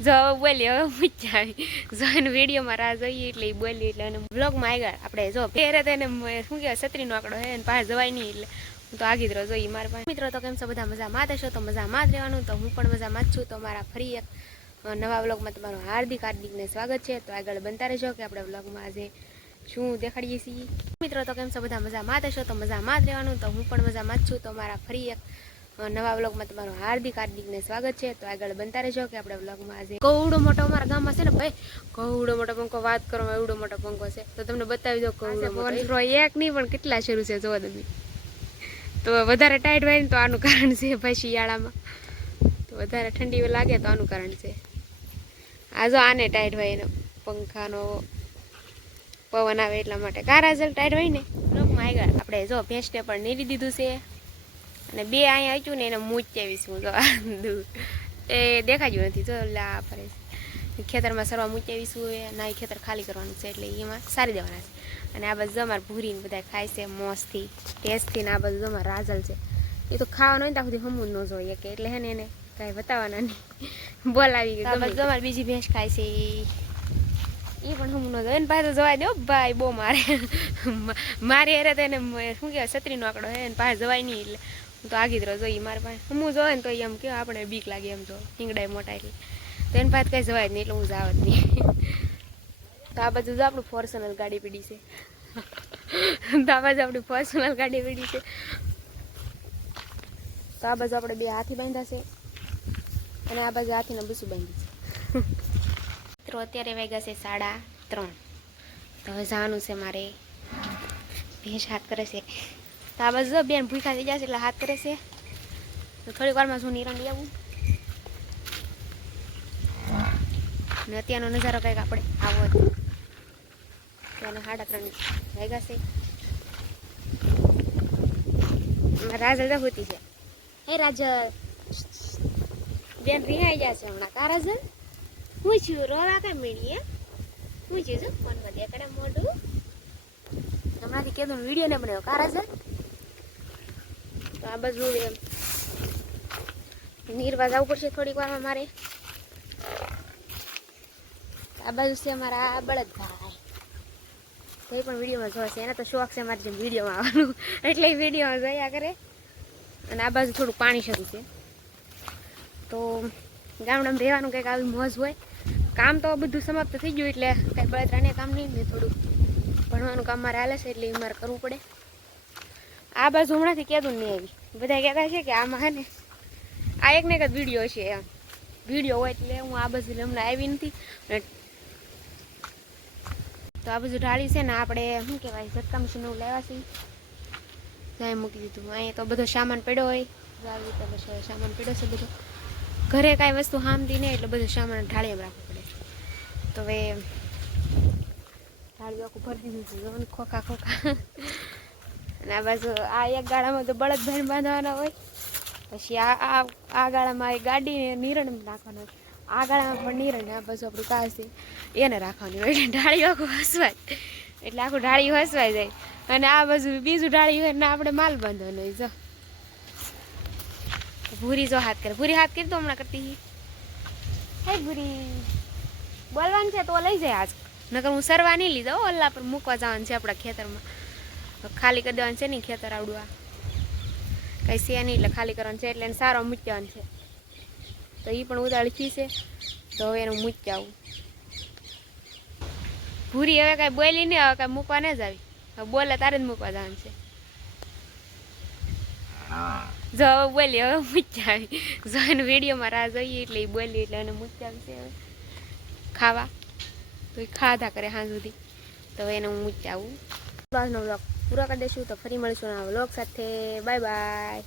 જો બોલી હવે મજા આવી જો એને વિડીયોમાં રાહ જોઈએ એટલે એ બોલી એટલે અને બ્લોગમાં આવ્યા આપણે જો ફેરે તેને શું કહેવાય છત્રીનો આંકડો હે ને પાસે જવાય નહીં એટલે હું તો આગી જ રહો જોઈએ મારા પાસે મિત્રો તો કેમ છો બધા મજામાં જ હશો તો મજામાં જ રહેવાનું તો હું પણ મજામાં જ છું તો મારા ફરી એક નવા વ્લોગમાં તમારું હાર્દિક હાર્દિકને સ્વાગત છે તો આગળ બનતા રહેજો કે આપણે વ્લોગમાં આજે શું દેખાડીએ છીએ મિત્રો તો કેમ છો બધા મજામાં જ હશો તો મજામાં જ રહેવાનું તો હું પણ મજામાં જ છું તો મારા ફરી એક નવા વ્લોગમાં તમારું હાર્દિક હાર્દિકને સ્વાગત છે તો આગળ બનતા રહેજો કે આપણે વ્લોગમાં આજે કવડો મોટો અમારા ગામમાં છે ને ભાઈ કવડો મોટો પંખો વાત કરવામાં એવડો મોટો પંખો છે તો તમને બતાવી દો કવડો મોટો એક નહીં પણ કેટલા શરૂ છે જોવા તમે તો વધારે ટાઈટ હોય ને તો આનું કારણ છે ભાઈ શિયાળામાં તો વધારે ઠંડી લાગે તો આનું કારણ છે આ જો આને ટાઈટ હોય એનો પંખાનો પવન આવે એટલા માટે કારાજલ ટાઈટ હોય ને લોકમાં આગળ આપણે જો ભેંસને પણ નીરી દીધું છે અને બે અહીંયા આચ્યું ને એને મૂચાવીશું જો એ દેખાડ્યું નથી જો લા ફરે છે ખેતરમાં સરવા મૂચાવીશું ના એ ખેતર ખાલી કરવાનું છે એટલે એમાં સારી દેવાના છે અને આ બાજુ અમારે ભૂરીને બધા ખાય છે મોસથી ટેસ્ટથી ને આ બાજુ અમારે રાજલ છે એ તો ખાવાનું હોય ને ત્યાં સુધી હમું ન જોઈએ કે એટલે હે ને એને કાંઈ બતાવવાના નહીં બોલાવી ગઈ આ બાજુ અમારે બીજી ભેંસ ખાય છે એ પણ હમું ન જોઈએ એને પાસે જવા દો ભાઈ બહુ મારે હેરે તો એને શું કહેવાય છત્રીનો આંકડો હે એને પાસે જવાય નહીં એટલે હું તો આગી જ રહો જોઈએ મારે પાસે હું જોવે ને તો એમ કે આપણે બીક લાગે એમ જો હિંગડાય મોટા એટલે તો એની પાસે કંઈ જવાય જ નહીં એટલે હું જાવ જ નહીં તો આ બાજુ જો આપણું ફોર્ચ્યુનર ગાડી પડી છે તો આ બાજુ આપણી ફોર્ચ્યુનર ગાડી પડી છે તો આ બાજુ આપણે બે હાથી બાંધ્યા છે અને આ બાજુ હાથીને બસું બાંધી છે મિત્રો અત્યારે વાગ્યા છે 3:30 તો હવે જવાનું છે મારે ભેંસ હાથ કરે છે તો આ બાજુ બેન ભૂખા થઈ જશે એટલે હાથ કરે છે તો થોડીક વારમાં શું નિરણ લઈ આવું ને અત્યારનો નજારો કંઈક આપણે આવો હતો ત્યાંનો 3:30 વાગ્યા છે રાજલ હોતી છે હે રાજલ બેન રિહાઈ જશે હમણાં કા રાજલ હું છું રોવા કઈ મેળીએ હું છું શું ફોનમાં દેખાડે મોઢું હમણાંથી કીધું વિડીયો ને બનાવ્યો કા રાજલ તો આ બાજુ એમ નીરવા જવું પડશે થોડીક વારમાં મારે આ બાજુ છે અમારા આ બળદ ભાઈ તો એ પણ વિડીયોમાં જોશે એને તો શોખ છે મારે જેમ વિડીયોમાં આવવાનું એટલે એ વિડીયોમાં જોયા કરે અને આ બાજુ થોડું પાણી શરૂ છે તો ગામડામાં રહેવાનું કંઈક આવી મોજ હોય કામ તો બધું સમાપ્ત થઈ ગયું એટલે કંઈ બળતરાને કામ નહીં ને થોડું ભણવાનું કામ મારે હાલે છે એટલે એ મારે કરવું પડે આ બાજુ હમણાંથી કહેતું નહીં આવી બધા કહેતા છે કે આમાં હે ને આ એક ને એક જ વિડીયો છે એમ વિડીયો હોય એટલે હું આ બાજુ હમણાં આવી નથી તો આ બાજુ ઢાળી છે ને આપણે શું કહેવાય ઝટકા મશીન એવું લેવા છે ત્યાં મૂકી દીધું અહીંયા તો બધો સામાન પડ્યો હોય આવી રીતે બસ સામાન પડ્યો છે બધો ઘરે કાંઈ વસ્તુ હામતી નહીં એટલે બધું સામાન ઢાળી એમ રાખવું પડે તો હવે ઢાળી આખું ભરી દીધું છે ખોખા અને આ બાજુ આ એક ગાળામાં તો બળદ ભાઈ બાંધવાના હોય પછી આ ગાળામાં એ ગાડીને નિરણ નાખવાનો હોય આ ગાળામાં પણ નિરણ આ બાજુ આપણું કાર છે એને રાખવાની હોય એટલે ઢાળી આખું હસવાય એટલે આખું ઢાળી હસવાઈ જાય અને આ બાજુ બીજું ઢાળી હોય ને આપણે માલ બાંધવાનો હોય જો ભૂરી જો હાથ કરે ભૂરી હાથ કરી તો હમણાં કરતી હે ભૂરી બોલવાનું છે તો લઈ જાય આજ નકર હું સરવા નહીં લીધા ઓલા પર મૂકવા જવાનું છે આપણા ખેતરમાં ખાલી કરી દેવાનું છે નહીં ખેતર આવડું આ કંઈ છે નહીં એટલે ખાલી કરવાનું છે એટલે એને સારો મૂકવાનું છે તો એ પણ ઉદાળી છે તો હવે એનું મૂકી આવું ભૂરી હવે કાંઈ બોલી નહીં હવે કાંઈ મૂકવા ન જ આવી હવે બોલે તારે જ મૂકવા જવાનું છે જો હવે બોલી હવે મૂકી આવી જો એને વિડીયોમાં રાહ જોઈએ એટલે એ બોલી એટલે એને મૂકી આવી છે હવે ખાવા તો એ ખાધા કરે હાં સુધી તો એને હું મૂકી આવું આજનો વ્લોગ પૂરો કરી દઈશું તો ફરી મળીશું આ વ્લોગ સાથે બાય બાય